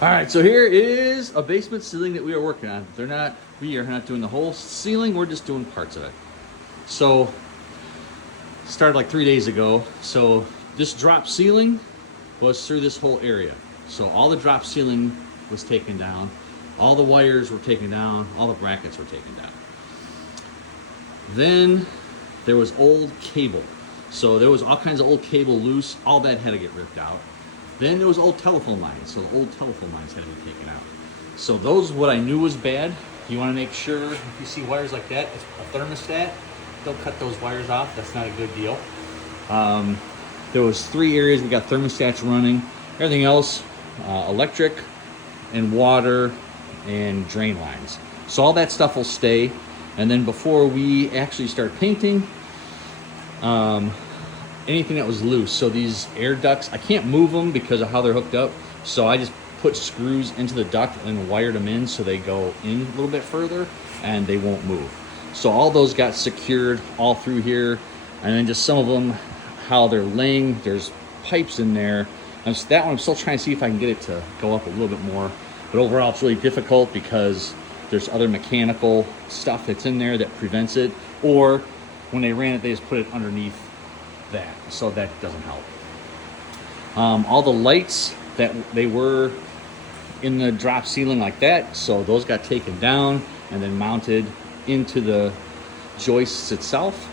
All right, so here is a basement ceiling that we are working on. We are not doing the whole ceiling, we're just doing parts of it. So, started like 3 days ago. So this drop ceiling was through this whole area. So all the drop ceiling was taken down, all the wires were taken down, all the brackets were taken down. Then there was old cable. So there was all kinds of old cable loose, all that had to get ripped out. Then there was old telephone lines, so the old telephone lines had to be taken out. So those, what I knew was bad. You want to make sure, if you see wires like that, it's a thermostat, don't cut those wires off, that's not a good deal. There was 3 areas we got thermostats running. Everything else, electric and water and drain lines. So all that stuff will stay. And then before we actually start painting, anything that was loose. So these air ducts, I can't move them because of how they're hooked up. So I just put screws into the duct and wired them in so they go in a little bit further and they won't move. So all those got secured all through here. And then just some of them, how they're laying, there's pipes in there. That one I'm still trying to see if I can get it to go up a little bit more. But overall it's really difficult because there's other mechanical stuff that's in there that prevents it. Or when they ran it, they just put it underneath that, so that doesn't help. All the lights that they were in the drop ceiling like that, so those got taken down and then mounted into the joists itself.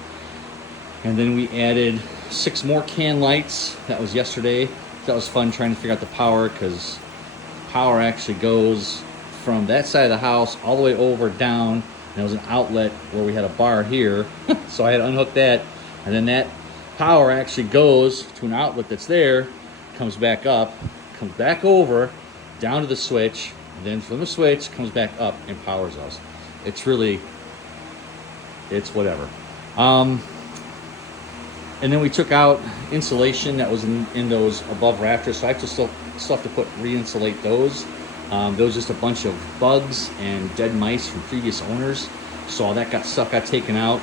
And then we added 6 more can lights. That was yesterday. That was fun trying to figure out the power, because power actually goes from that side of the house all the way over down, and there was an outlet where we had a bar here. So I had to unhook that, and then that power actually goes to an outlet that's there, comes back up, comes back over, down to the switch, and then from the switch comes back up and powers us. It's whatever. And then we took out insulation that was in those above rafters, so I still have to re-insulate those. There was just a bunch of bugs and dead mice from previous owners, so all that stuff got taken out.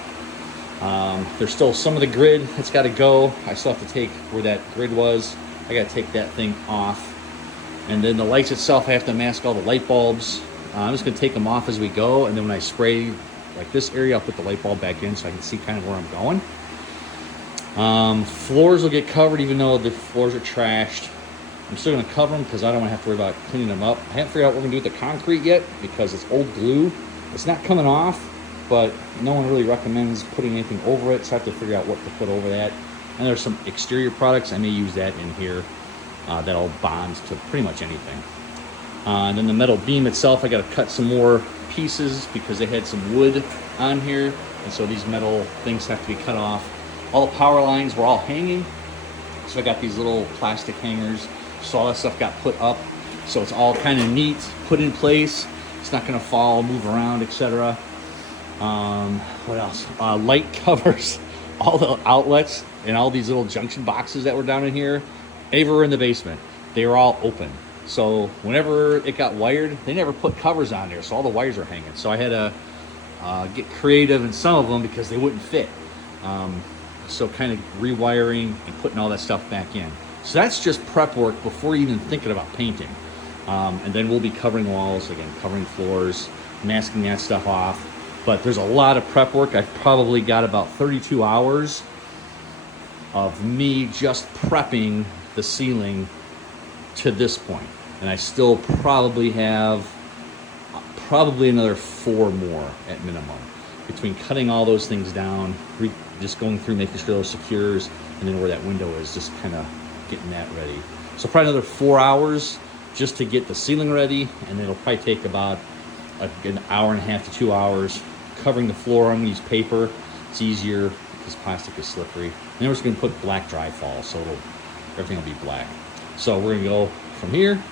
There's still some of the grid that's got to go. I still have to take where that grid was. I got to take that thing off. And then the lights itself, I have to mask all the light bulbs. I'm just going to take them off as we go. And then when I spray like this area, I'll put the light bulb back in so I can see kind of where I'm going. Floors will get covered even though the floors are trashed. I'm still going to cover them because I don't want to have to worry about cleaning them up. I haven't figured out what we're going to do with the concrete yet because it's old glue. It's not coming off, but no one really recommends putting anything over it, so I have to figure out what to put over that. And there's some exterior products. I may use that in here. That'll bond to pretty much anything. And then the metal beam itself, I got to cut some more pieces because they had some wood on here, and so these metal things have to be cut off. All the power lines were all hanging, so I got these little plastic hangers. So all that stuff got put up, so it's all kind of neat, put in place. It's not going to fall, move around, etc. What else? Light covers, all the outlets and all these little junction boxes that were down in here. They were in the basement. They were all open. So whenever it got wired, they never put covers on there, so all the wires are hanging. So I had to get creative in some of them because they wouldn't fit. So kind of rewiring and putting all that stuff back in. So that's just prep work before even thinking about painting. And then we'll be covering walls, again, covering floors, masking that stuff off. But there's a lot of prep work. I've probably got about 32 hours of me just prepping the ceiling to this point. And I still probably have another 4 more at minimum, between cutting all those things down, just going through making sure those secures, and then where that window is, just kind of getting that ready. So probably another 4 hours just to get the ceiling ready, and then it'll probably take about an hour and a half to 2 hours covering the floor. I'm gonna use paper. It's easier because plastic is slippery. And then we're just gonna put black drywall, so everything will be black. So we're gonna go from here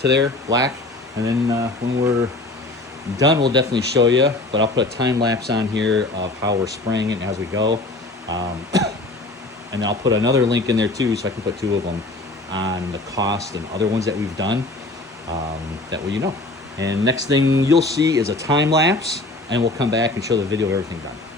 to there, black, and then when we're done, we'll definitely show you, but I'll put a time lapse on here of how we're spraying it as we go. And I'll put another link in there too, so I can put 2 of them on the cost and other ones that we've done. That way you know. And next thing you'll see is a time lapse, and we'll come back and show the video of everything done.